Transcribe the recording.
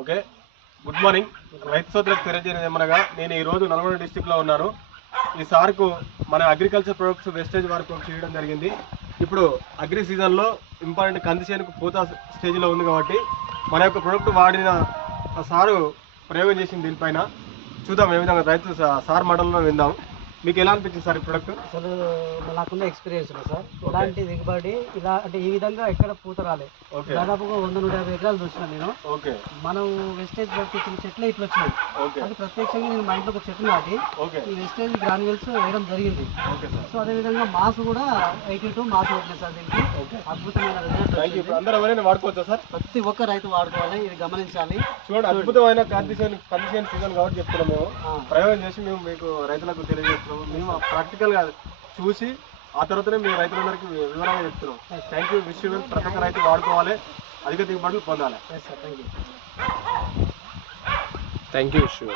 Okay, good morning. రైతు సోదరులకు తెలియజేయడం ఏమనగా, నేను ఈరోజు నల్గొండ డిస్టిక్లో ఉన్నాను. ఈ సార్కు మన అగ్రికల్చర్ ప్రొడక్ట్స్ వెస్టేజ్ వర్క్ చేయడం జరిగింది. ఇప్పుడు అగ్రి సీజన్లో ఇంపార్టెంట్ కంది చేనుకు పూత స్టేజ్లో ఉంది కాబట్టి మన యొక్క ప్రొడక్ట్ వాడిన సారు ప్రయోగం చేసింది. దీనిపైన చూద్దాం ఏ విధంగా రైతు సార్ మోడల్లో విందాం. మీకు ఎలా అనిపించింది సార్ ఈ ప్రొడక్ట్? అసలు నాకున్న ఎక్స్పీరియన్స్ సార్, ఇలాంటి దిగుబడి ఇలా అంటే ఈ విధంగా ఎక్కడ పూత రాలేదు. దాదాపుగా 100-150 ఎకరాలు చూసినా నేను. మనం వెస్టేజ్ పంపించిన చెట్లు ఇట్లా వచ్చినాయి. అది ప్రత్యక్షంగా నేను మా ఇంట్లో ఒక చెట్టు నాటి ఈ వెస్టేజ్ గ్రాన్యువల్స్ వేయడం జరిగింది. సో అదేవిధంగా మాస్ కూడా 82 మాస్ పెట్టిన సార్. దీనికి అద్భుతమైన రిజల్ట్ వాడుకోవచ్చా సార్? ప్రతి ఒక్క రైతు వాడుకోవాలి, ఇది గమనించాలి. చూడండి, అద్భుతమైన కండిషన్ సీజన్ కాబట్టి చెప్తున్నాం. మేము ప్రయోగం చేసి మేము మీకు రైతులకు తెలియజేస్తున్నాం. మేము ప్రాక్టికల్గా చూసి ఆ తర్వాతనే మేము రైతులందరికీ వివరంగా చెప్తున్నాం. Thank you. Wish you. ప్రతి ఒక్క రైతు వాడుకోవాలి, అధిక దిగుబడులు పొందాలి. Thank you. Wish you.